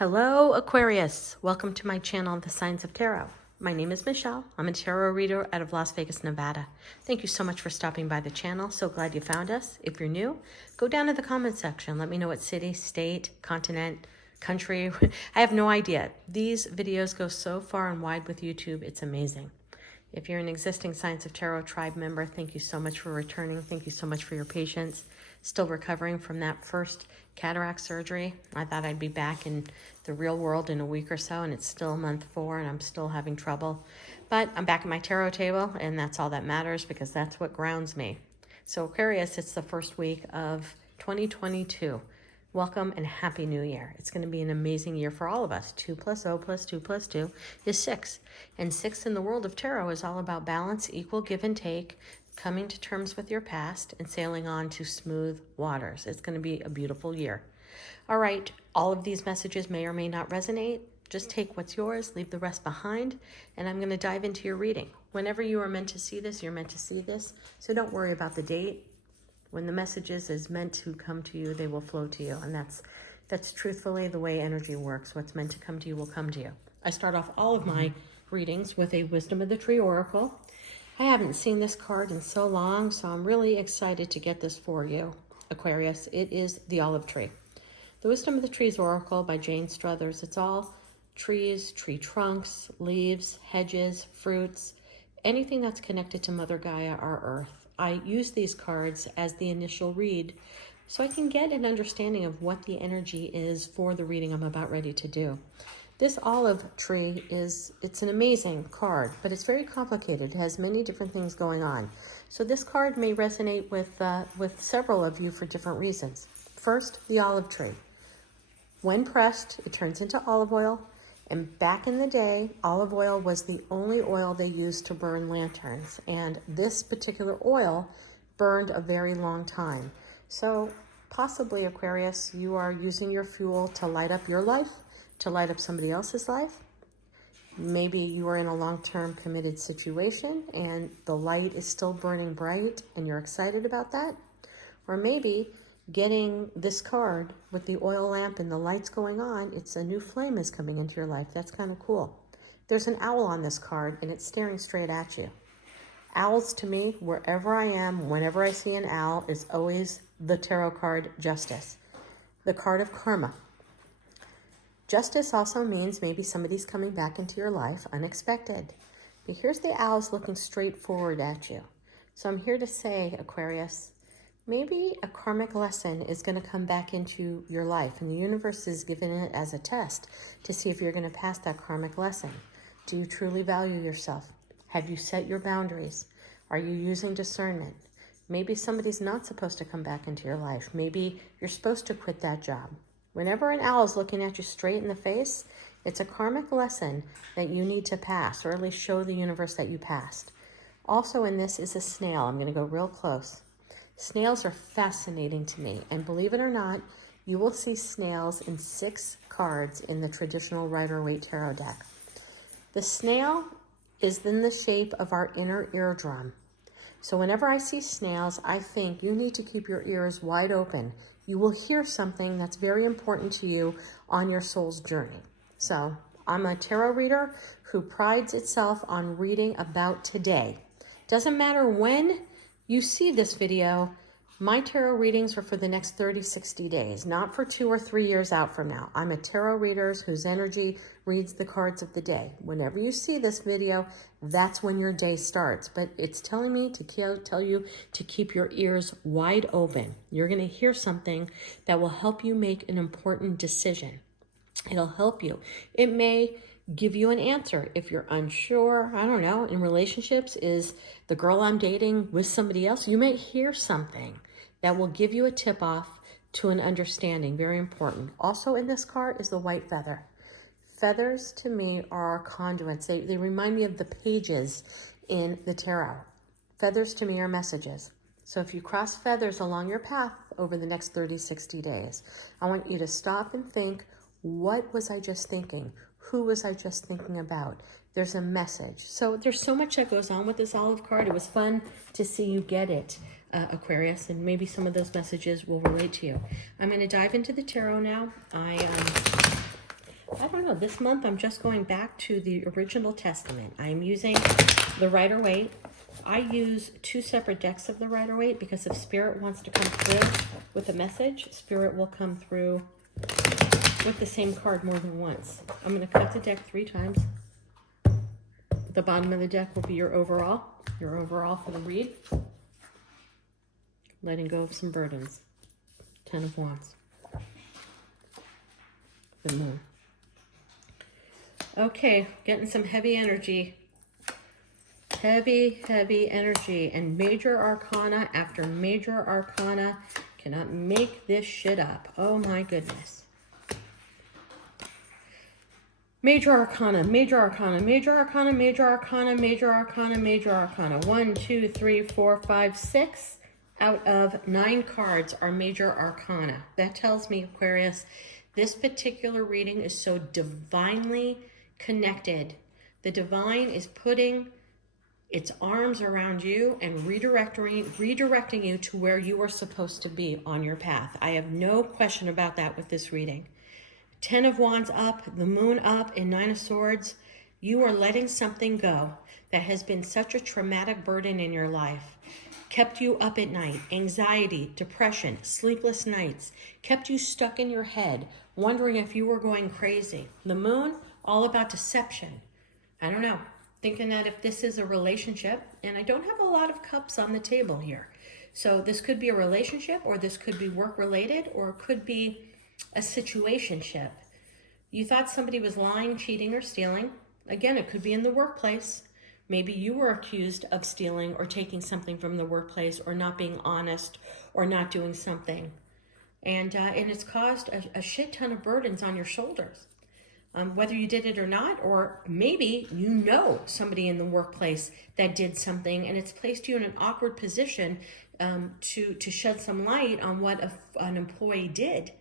Hello, Aquarius. Welcome to my channel, The Signs of Tarot. My name is Michelle. I'm a tarot reader out of Las Vegas, Nevada. Thank you so much for stopping by the channel. So glad you found us. If you're new, go down to the comment section. Let me know what city, state, continent, country. I have no idea. These videos go so far and wide with YouTube. It's amazing. If you're an existing Signs of Tarot tribe member, thank you so much for returning. Thank you so much for your patience. Still recovering from that first cataract surgery. I thought I'd be back in the real world in a week or so, and it's still month 4, and I'm still having trouble. But I'm back at my tarot table, and that's all that matters because that's what grounds me. So Aquarius, it's the first week of 2022. Welcome and Happy New Year. It's going to be an amazing year for all of us. 2 plus 0 plus 2 plus 2 is 6. And 6 in the world of tarot is all about balance, equal give and take, coming to terms with your past, and sailing on to smooth waters. It's going to be a beautiful year. All right, all of these messages may or may not resonate. Just take what's yours, leave the rest behind, and I'm going to dive into your reading. Whenever you are meant to see this, you're meant to see this. So don't worry about the date. When the messages is meant to come to you, they will flow to you. And that's truthfully the way energy works. What's meant to come to you will come to you. I start off all of my readings with a Wisdom of the Tree Oracle. I haven't seen this card in so long, so I'm really excited to get this for you, Aquarius. It is the Olive Tree. The Wisdom of the Trees Oracle by Jane Struthers. It's all trees, tree trunks, leaves, hedges, fruits, anything that's connected to Mother Gaia, our earth. I use these cards as the initial read so I can get an understanding of what the energy is for the reading I'm about ready to do. This olive tree it's an amazing card, but it's very complicated. It has many different things going on. So this card may resonate with several of you for different reasons. First, the olive tree. When pressed, it turns into olive oil. And back in the day, olive oil was the only oil they used to burn lanterns. And this particular oil burned a very long time. So possibly, Aquarius, you are using your fuel to light up your life, to light up somebody else's life. Maybe you are in a long-term committed situation and the light is still burning bright and you're excited about that. Or maybe getting this card with the oil lamp and the lights going on, it's a new flame is coming into your life. That's kind of cool. There's an owl on this card and it's staring straight at you. Owls to me, wherever I am, whenever I see an owl, is always the tarot card Justice, the card of karma. Justice also means maybe somebody's coming back into your life unexpected. But here's the owls looking straight forward at you. So I'm here to say, Aquarius, maybe a karmic lesson is going to come back into your life, and the universe is giving it as a test to see if you're going to pass that karmic lesson. Do you truly value yourself? Have you set your boundaries? Are you using discernment? Maybe somebody's not supposed to come back into your life. Maybe you're supposed to quit that job. Whenever an owl is looking at you straight in the face, it's a karmic lesson that you need to pass, or at least show the universe that you passed. Also in this is a snail. I'm going to go real close. Snails are fascinating to me, and believe it or not, you will see snails in 6 cards in the traditional Rider-Waite Tarot deck. The snail is in the shape of our inner eardrum. So whenever I see snails, I think you need to keep your ears wide open. You will hear something that's very important to you on your soul's journey. So I'm a tarot reader who prides itself on reading about today. Doesn't matter when you see this video, my tarot readings are for the next 30, 60 days, not for 2 or 3 years out from now. I'm a tarot reader whose energy reads the cards of the day. Whenever you see this video, that's when your day starts. But it's telling me to tell you to keep your ears wide open. You're going to hear something that will help you make an important decision. It'll help you. It may give you an answer if you're unsure. I don't know. In relationships, is the girl I'm dating with somebody else? You may hear something that will give you a tip off to an understanding. Very important. Also in this card is the white feather. Feathers to me are conduits. They remind me of the pages in the tarot. Feathers to me are messages. So if you cross feathers along your path over the next 30, 60 days, I want you to stop and think, what was I just thinking? Who was I just thinking about? There's a message. So there's so much that goes on with this olive card. It was fun to see you get it, Aquarius, and maybe some of those messages will relate to you. I'm going to dive into the tarot now. I don't know. This month, I'm just going back to the original testament. I'm using the Rider-Waite. I use 2 separate decks of the Rider-Waite because if Spirit wants to come through with a message, Spirit will come through with the same card more than once. I'm going to cut the deck 3 times. The bottom of the deck will be your overall for the read. Letting go of some burdens. 10 of Wands. The Moon. Okay, getting some heavy energy. Heavy energy. And major arcana after major arcana. Cannot make this shit up. Oh my goodness. Major arcana, major arcana, major arcana, major arcana, major arcana, major arcana. 1, 2, 3, 4, 5, 6 out of 9 cards are major arcana. That tells me, Aquarius, this particular reading is so divinely connected. The divine is putting its arms around you and redirecting you to where you are supposed to be on your path. I have no question about that with this reading. 10 of Wands up, the Moon up, and 9 of Swords. You are letting something go that has been such a traumatic burden in your life. Kept you up at night, anxiety, depression, sleepless nights, kept you stuck in your head, wondering if you were going crazy. The Moon, all about deception. I don't know, thinking that if this is a relationship, and I don't have a lot of cups on the table here. So this could be a relationship, or this could be work-related, or it could be a situationship. You thought somebody was lying, cheating, or stealing. Again, it could be in the workplace. Maybe you were accused of stealing or taking something from the workplace or not being honest or not doing something. And it's caused a shit ton of burdens on your shoulders. Whether you did it or not, or maybe you know somebody in the workplace that did something and it's placed you in an awkward position to shed some light on what an employee did.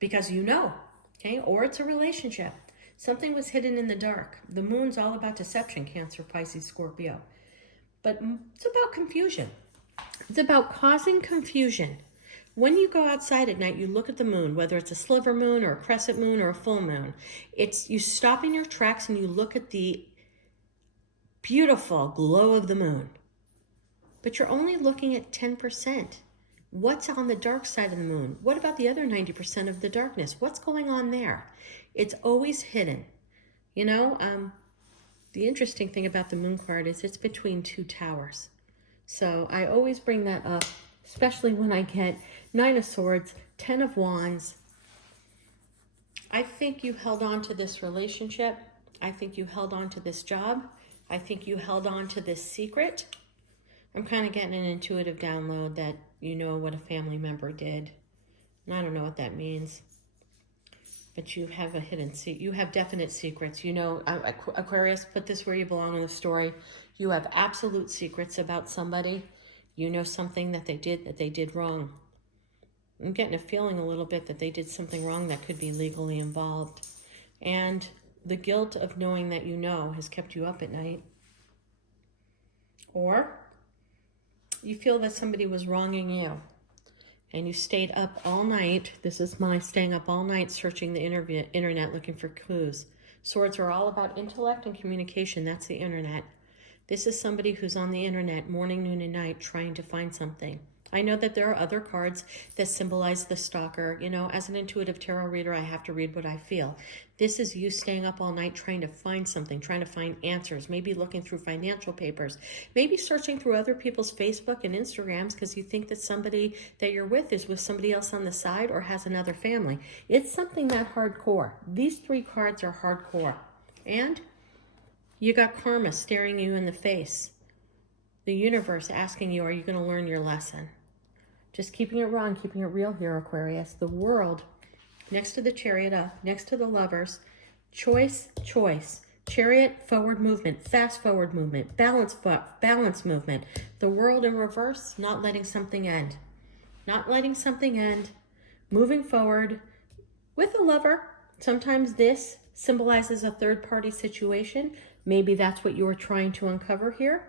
Because you know, okay? Or it's a relationship. Something was hidden in the dark. The Moon's all about deception, Cancer, Pisces, Scorpio. But it's about confusion. It's about causing confusion. When you go outside at night, you look at the moon, whether it's a sliver moon or a crescent moon or a full moon. It's you stop in your tracks and you look at the beautiful glow of the moon. But you're only looking at 10%. What's on the dark side of the moon? What about the other 90% of the darkness? What's going on there? It's always hidden. You know, the interesting thing about the moon card is it's between 2 towers. So I always bring that up, especially when I get 9 of Swords, 10 of Wands. I think you held on to this relationship. I think you held on to this job. I think you held on to this secret. I'm kind of getting an intuitive download that you know what a family member did. And I don't know what that means. But you have a hidden secret. You have definite secrets. You know, Aquarius, put this where you belong in the story. You have absolute secrets about somebody. You know something that they did wrong. I'm getting a feeling a little bit that they did something wrong that could be legally involved. And the guilt of knowing that you know has kept you up at night. Or you feel that somebody was wronging you and you stayed up all night. This is my staying up all night searching the internet looking for clues. Swords are all about intellect and communication. That's the internet. This is somebody who's on the internet morning, noon, and night trying to find something. I know that there are other cards that symbolize the stalker. You know, as an intuitive tarot reader, I have to read what I feel. This is you staying up all night trying to find something, trying to find answers, maybe looking through financial papers, maybe searching through other people's Facebook and Instagrams because you think that somebody that you're with is with somebody else on the side or has another family. It's something that hardcore. These 3 cards are hardcore. And you got karma staring you in the face. The universe asking you, are you going to learn your lesson? Just keeping it raw and keeping it real here, Aquarius. The world, next to the Chariot up, next to the Lovers, choice. Chariot, forward movement, fast forward movement, balance movement. The world in reverse, not letting something end. Not letting something end, moving forward with a Lover. Sometimes this symbolizes a third-party situation. Maybe that's what you were trying to uncover here.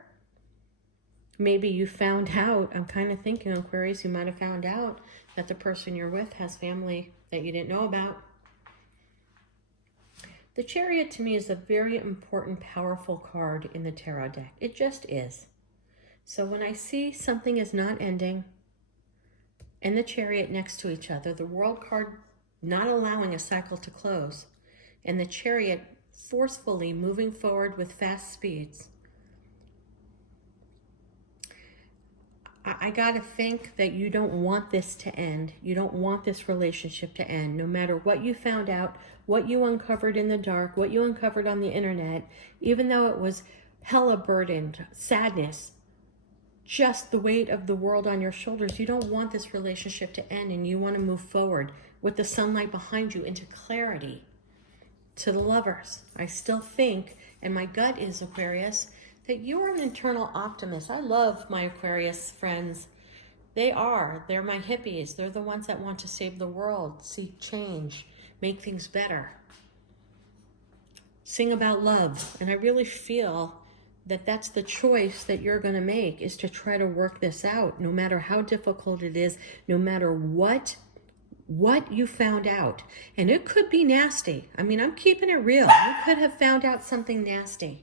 Maybe you found out, I'm kind of thinking, Aquarius, you might have found out that the person you're with has family that you didn't know about. The Chariot to me is a very important, powerful card in the tarot deck. It just is. So when I see something is not ending and the Chariot next to each other, the World card not allowing a cycle to close, and the Chariot forcefully moving forward with fast speeds, I gotta think that you don't want this to end. You don't want this relationship to end. No matter what you found out, what you uncovered in the dark, what you uncovered on the internet, even though it was hella burdened, sadness, just the weight of the world on your shoulders, you don't want this relationship to end, and you want to move forward with the sunlight behind you into clarity. To the lovers, I still think, and my gut is, Aquarius, that you're an internal optimist. I love my Aquarius friends. They're my hippies. They're the ones that want to save the world, seek change, make things better, sing about love. And I really feel that that's the choice that you're going to make, is to try to work this out, no matter how difficult it is, no matter what you found out. And it could be nasty. I mean, I'm keeping it real. You could have found out something nasty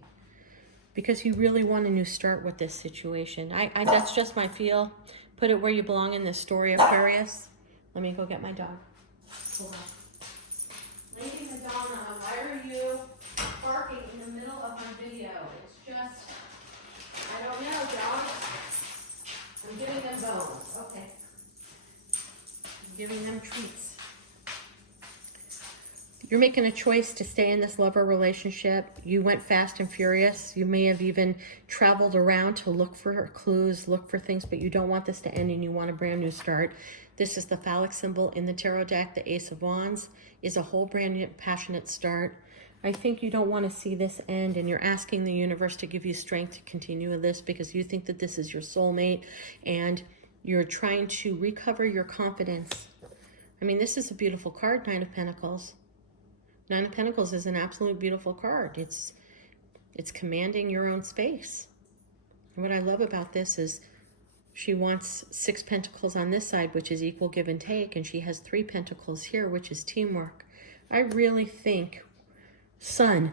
because you really want a new start with this situation. That's just my feel. Put it where you belong in this story, Aquarius. Let me go get my dog. Hold on. Lady Madonna, why are you barking in the middle of my video? It's just, I don't know, dog. I'm giving them bones. Okay. I'm giving them treats. You're making a choice to stay in this lover relationship. You went fast and furious. You may have even traveled around to look for clues, look for things, but you don't want this to end and you want a brand new start. This is the phallic symbol in the tarot deck. The Ace of Wands is a whole brand new passionate start. I think you don't want to see this end, and you're asking the universe to give you strength to continue with this because you think that this is your soulmate and you're trying to recover your confidence. I mean, this is a beautiful card, Nine of Pentacles. Nine of Pentacles is an absolute beautiful card. It's commanding your own space. And what I love about this is she wants 6 pentacles on this side, which is equal give and take, and she has 3 pentacles here, which is teamwork. I really think, Sun,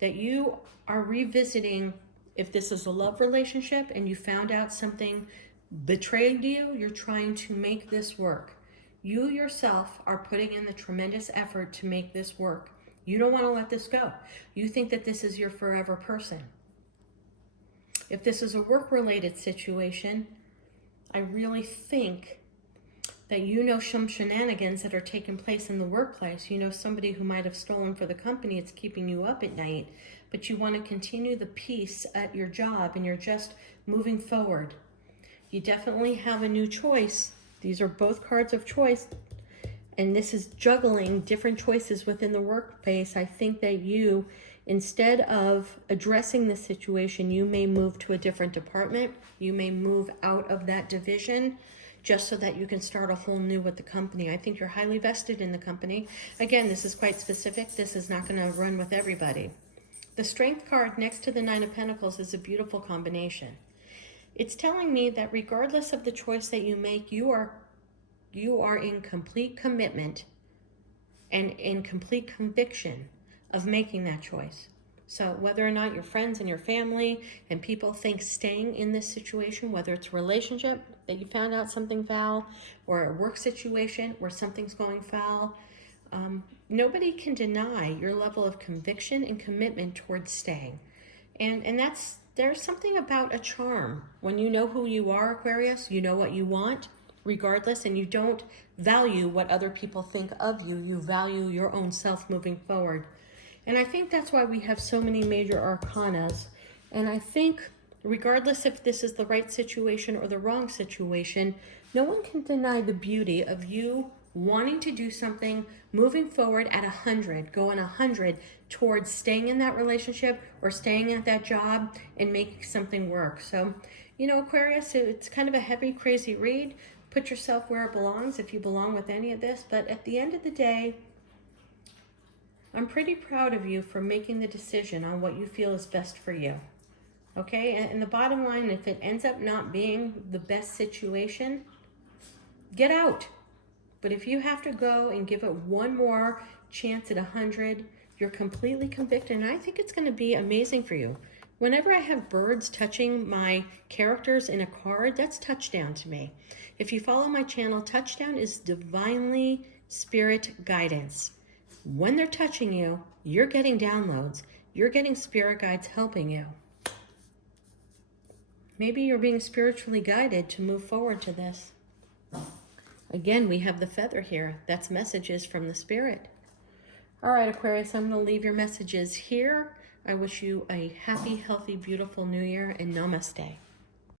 that you are revisiting, if this is a love relationship and you found out something betrayed you, you're trying to make this work. You yourself are putting in the tremendous effort to make this work. You don't want to let this go. You think that this is your forever person. If this is a work-related situation, I really think that you know some shenanigans that are taking place in the workplace. You know somebody who might have stolen for the company. It's keeping you up at night, but you want to continue the peace at your job and you're just moving forward. You definitely have a new choice. These are both cards of choice, and this is juggling different choices within the workplace. I think that you, instead of addressing the situation, you may move to a different department. You may move out of that division just so that you can start a whole new with the company. I think you're highly vested in the company. Again, this is quite specific. This is not going to run with everybody. The Strength card next to the Nine of Pentacles is a beautiful combination. It's telling me that regardless of the choice that you make, you are in complete commitment and in complete conviction of making that choice. So whether or not your friends and your family and people think staying in this situation, whether it's a relationship that you found out something foul, or a work situation where something's going foul, nobody can deny your level of conviction and commitment towards staying. And there's something about a charm. When you know who you are, Aquarius, you know what you want, regardless, and you don't value what other people think of you. You value your own self moving forward. And I think that's why we have so many major arcanas. And I think regardless if this is the right situation or the wrong situation, no one can deny the beauty of you wanting to do something, moving forward at 100, going 100 towards staying in that relationship or staying at that job and making something work. So, you know, Aquarius, it's kind of a heavy, crazy read. Put yourself where it belongs if you belong with any of this. But at the end of the day, I'm pretty proud of you for making the decision on what you feel is best for you. Okay? And the bottom line, if it ends up not being the best situation, get out. But if you have to go and give it one more chance at 100, you're completely convicted, and I think it's going to be amazing for you. Whenever I have birds touching my characters in a card, that's touchdown to me. If you follow my channel, touchdown is divinely spirit guidance. When they're touching you, you're getting downloads. You're getting spirit guides helping you. Maybe you're being spiritually guided to move forward to this. Again, we have the feather here. That's messages from the spirit. All right, Aquarius, I'm going to leave your messages here. I wish you a happy, healthy, beautiful new year, and namaste.